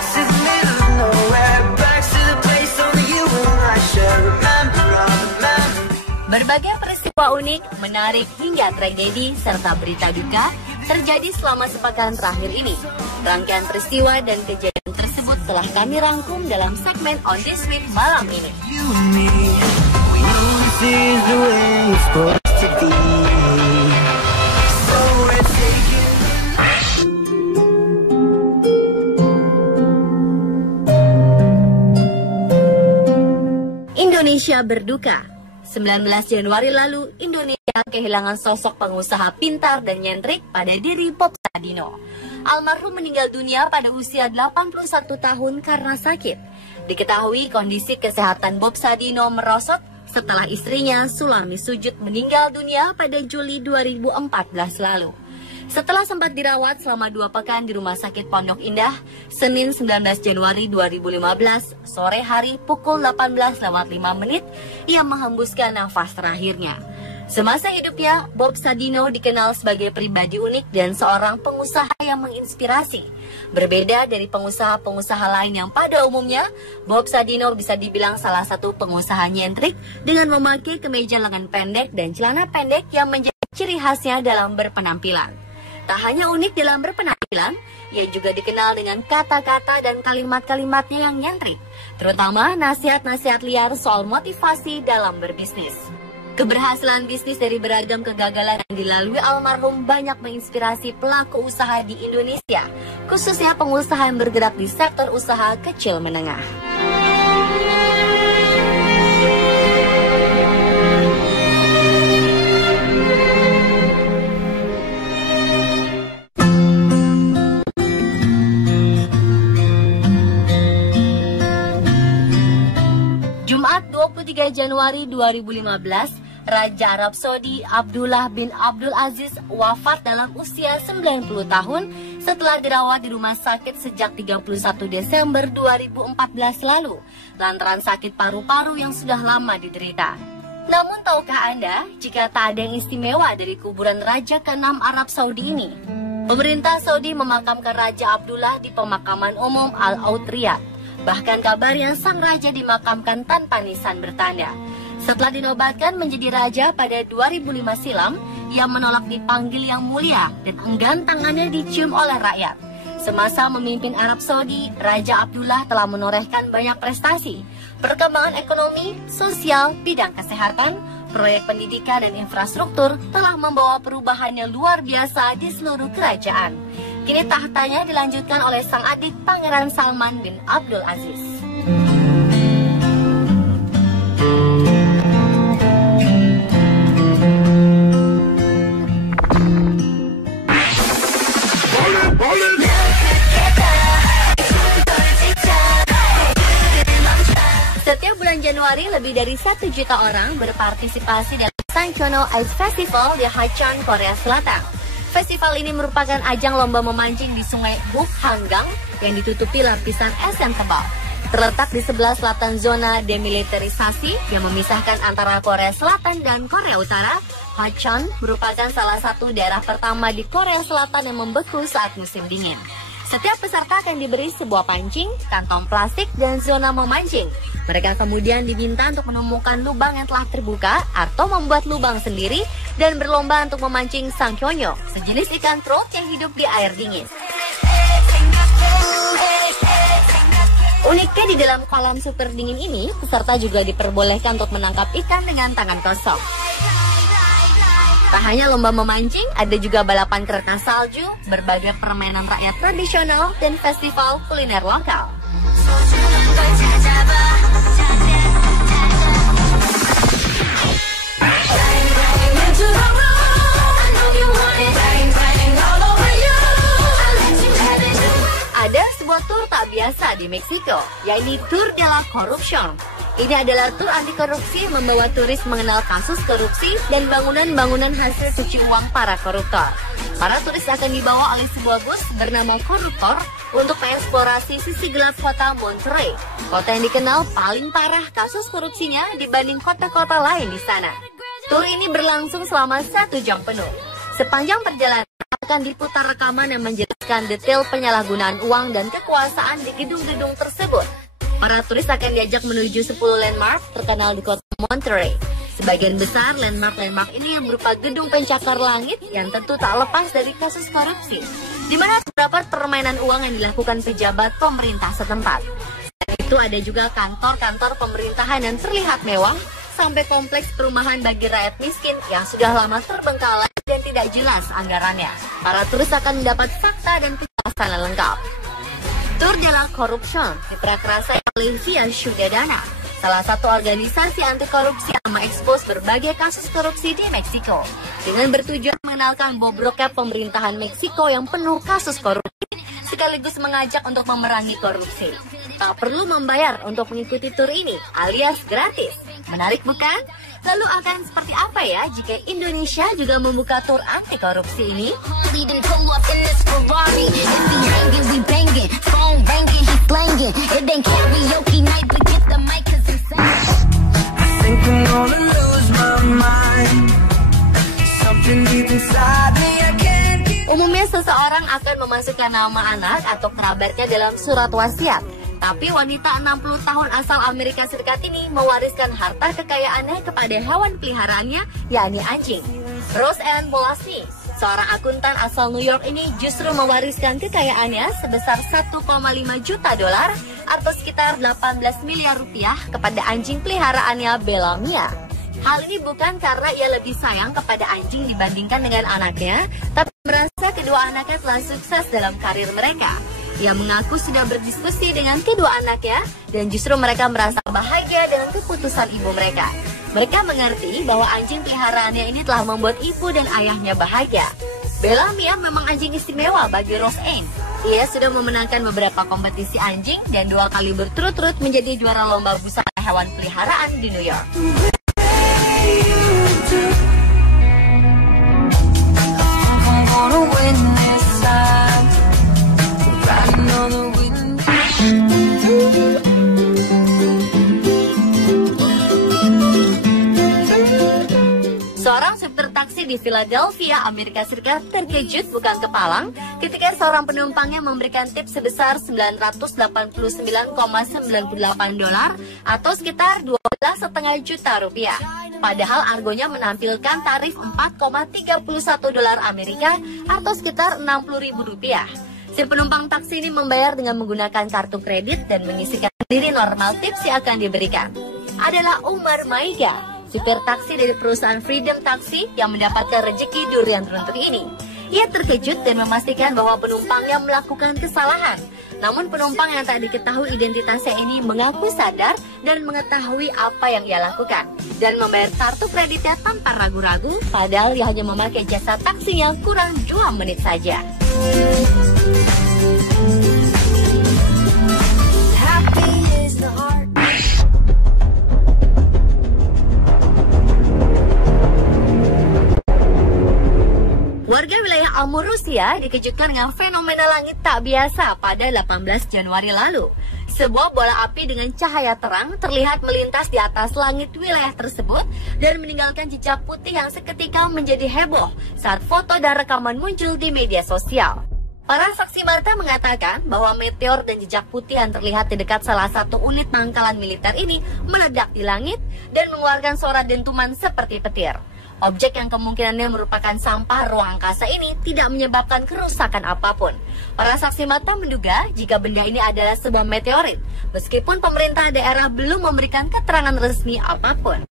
back to the middle of nowhere, back to the place only you and I share. Remember all the memories. Berbagai peristiwa unik, menarik hingga tragedi serta berita duka terjadi selama sepekan terakhir ini. Rangkaian peristiwa dan kejadian tersebut telah kami rangkum dalam segmen On This Week malam ini. You and me, we know this is the way it's supposed to be. So we're taking Indonesia berduka. 19 Januari lalu, Indonesia kehilangan sosok pengusaha pintar dan nyentrik pada diri Bob Sadino. Almarhum meninggal dunia pada usia 81 tahun karena sakit. Diketahui kondisi kesehatan Bob Sadino merosot setelah istrinya Sulami Sujud meninggal dunia pada Juli 2014 lalu. Setelah sempat dirawat selama 2 pekan di Rumah Sakit Pondok Indah, Senin 19 Januari 2015, sore hari pukul 18.05, ia menghembuskan nafas terakhirnya. Semasa hidupnya, Bob Sadino dikenal sebagai pribadi unik dan seorang pengusaha yang menginspirasi. Berbeda dari pengusaha-pengusaha lain yang pada umumnya, Bob Sadino bisa dibilang salah satu pengusaha nyentrik dengan memakai kemeja lengan pendek dan celana pendek yang menjadi ciri khasnya dalam berpenampilan. Tak hanya unik dalam berpenampilan, ia juga dikenal dengan kata-kata dan kalimat-kalimatnya yang nyentrik, terutama nasihat-nasihat liar soal motivasi dalam berbisnis. Keberhasilan bisnis dari beragam kegagalan yang dilalui almarhum banyak menginspirasi pelaku usaha di Indonesia, khususnya pengusaha yang bergerak di sektor usaha kecil menengah. Jumat 23 Januari 2015, Raja Arab Saudi Abdullah bin Abdul Aziz wafat dalam usia 90 tahun setelah dirawat di rumah sakit sejak 31 Desember 2014 lalu lantaran sakit paru-paru yang sudah lama diderita. Namun tahukah Anda jika tak ada yang istimewa dari kuburan Raja ke-6 Arab Saudi ini? Pemerintah Saudi memakamkan Raja Abdullah di pemakaman umum Al-Aud Riyadh. Bahkan kabarnya sang raja dimakamkan tanpa nisan bertanda. Setelah dinobatkan menjadi raja pada 2005 silam, ia menolak dipanggil yang mulia dan enggan tangannya dicium oleh rakyat. Semasa memimpin Arab Saudi, Raja Abdullah telah menorehkan banyak prestasi, perkembangan ekonomi, sosial, bidang kesehatan, proyek pendidikan dan infrastruktur telah membawa perubahan yang luar biasa di seluruh kerajaan. Kini tahtanya dilanjutkan oleh sang adik Pangeran Salman bin Abdul Aziz. Setiap bulan Januari, lebih dari 1 juta orang berpartisipasi dalam Sangchono Ice Festival di Hacheon, Korea Selatan. Festival ini merupakan ajang lomba memancing di sungai Gukhangang yang ditutupi lapisan es yang tebal. Terletak di sebelah selatan zona demilitarisasi yang memisahkan antara Korea Selatan dan Korea Utara, Hacheon merupakan salah satu daerah pertama di Korea Selatan yang membeku saat musim dingin. Setiap peserta akan diberi sebuah pancing, kantong plastik, dan zona memancing. Mereka kemudian diminta untuk menemukan lubang yang telah terbuka atau membuat lubang sendiri dan berlomba untuk memancing sangkyonyo, sejenis ikan trout yang hidup di air dingin. Uniknya di dalam kolam super dingin ini, peserta juga diperbolehkan untuk menangkap ikan dengan tangan kosong. Tak hanya lomba memancing, ada juga balapan kereta salju, berbagai permainan rakyat tradisional, dan festival kuliner lokal. Ada sebuah tur tak biasa di Meksiko, yaitu Tour de la Corruption. Ini adalah tur anti korupsi yang membawa turis mengenal kasus korupsi dan bangunan-bangunan hasil cuci uang para koruptor. Para turis akan dibawa oleh sebuah bus bernama Koruptor untuk mengeksplorasi sisi gelap kota Monterrey, kota yang dikenal paling parah kasus korupsinya dibanding kota-kota lain di sana. Tur ini berlangsung selama 1 jam penuh. Sepanjang perjalanan akan diputar rekaman yang menjelaskan menyaksikan detail penyalahgunaan uang dan kekuasaan di gedung-gedung tersebut. Para turis akan diajak menuju 10 landmark terkenal di kota Monterey. Sebagian besar landmark ini berupa gedung pencakar langit yang tentu tak lepas dari kasus korupsi, di mana terdapat permainan uang yang dilakukan pejabat pemerintah setempat. Selain itu ada juga kantor-kantor pemerintahan yang terlihat mewah, sampai kompleks perumahan bagi rakyat miskin yang sudah lama terbengkalai dan tidak jelas anggarannya. Para turis akan mendapat fakta dan penjelasan yang lengkap. Tour de la Corruption diprakarsai oleh Via Ciudadana, salah satu organisasi anti korupsi yang mengekspos berbagai kasus korupsi di Meksiko, dengan bertujuan mengenalkan bobroknya pemerintahan Meksiko yang penuh kasus korupsi, sekaligus mengajak untuk memerangi korupsi. Tak perlu membayar untuk mengikuti tur ini, alias gratis. Menarik bukan? Lalu akan seperti apa ya jika Indonesia juga membuka tur anti korupsi ini? Umumnya seseorang akan memasukkan nama anak atau kerabatnya dalam surat wasiat. Tapi wanita 60 tahun asal Amerika Serikat ini mewariskan harta kekayaannya kepada hewan peliharaannya, yakni anjing. Rose Ann Bolasny, seorang akuntan asal New York ini justru mewariskan kekayaannya sebesar 1,5 juta dolar atau sekitar 18 miliar rupiah kepada anjing peliharaannya Bella Mia. Hal ini bukan karena ia lebih sayang kepada anjing dibandingkan dengan anaknya, tapi merasa kedua anaknya telah sukses dalam karir mereka. Ia mengaku sudah berdiskusi dengan kedua anaknya dan justru mereka merasa bahagia dengan keputusan ibu mereka. Mereka mengerti bahwa anjing peliharaannya ini telah membuat ibu dan ayahnya bahagia. Bella Mia memang anjing istimewa bagi Rose Ann. Ia sudah memenangkan beberapa kompetisi anjing dan 2 kali berturut-turut menjadi juara lomba busana hewan peliharaan di New York. Seorang supir taksi di Philadelphia, Amerika Serikat terkejut bukan kepalang ketika seorang penumpangnya memberikan tip sebesar 989,98 dolar atau sekitar 12,5 juta rupiah. Padahal argonya menampilkan tarif 4,31 dolar Amerika atau sekitar 60.000 rupiah. Si penumpang taksi ini membayar dengan menggunakan kartu kredit dan mengisikan diri normal tips yang akan diberikan. Adalah Umar Maiga, supir taksi dari perusahaan Freedom Taxi yang mendapatkan rejeki durian runtuh ini. Ia terkejut dan memastikan bahwa penumpangnya melakukan kesalahan. Namun penumpang yang tak diketahui identitasnya ini mengaku sadar dan mengetahui apa yang ia lakukan dan membayar kartu kreditnya tanpa ragu-ragu, padahal ia hanya memakai jasa taksinya kurang 2 menit saja. Warga wilayah Amur, Rusia dikejutkan dengan fenomena langit tak biasa pada 18 Januari lalu. Sebuah bola api dengan cahaya terang terlihat melintas di atas langit wilayah tersebut dan meninggalkan jejak putih yang seketika menjadi heboh saat foto dan rekaman muncul di media sosial. Para saksi mata mengatakan bahwa meteor dan jejak putih yang terlihat di dekat salah satu unit pangkalan militer ini meledak di langit dan mengeluarkan suara dentuman seperti petir. Objek yang kemungkinannya merupakan sampah ruang angkasa ini tidak menyebabkan kerusakan apapun. Para saksi mata menduga jika benda ini adalah sebuah meteorit, meskipun pemerintah daerah belum memberikan keterangan resmi apapun.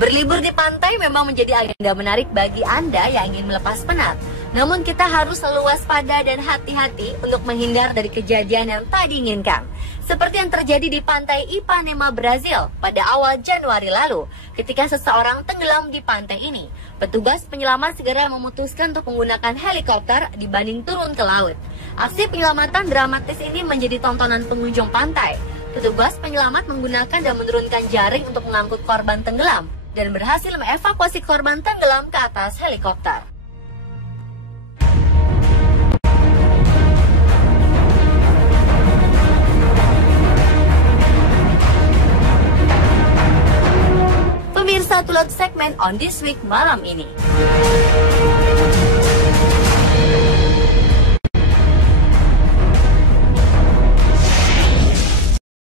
Berlibur di pantai memang menjadi agenda menarik bagi Anda yang ingin melepas penat. Namun kita harus selalu waspada dan hati-hati untuk menghindar dari kejadian yang tak diinginkan. Seperti yang terjadi di pantai Ipanema, Brazil pada awal Januari lalu ketika seseorang tenggelam di pantai ini. Petugas penyelamat segera memutuskan untuk menggunakan helikopter dibanding turun ke laut. Aksi penyelamatan dramatis ini menjadi tontonan pengunjung pantai. Petugas penyelamat menggunakan dan menurunkan jaring untuk mengangkut korban tenggelam dan berhasil mengevakuasi korban tenggelam ke atas helikopter. upload segmen On This Week malam ini.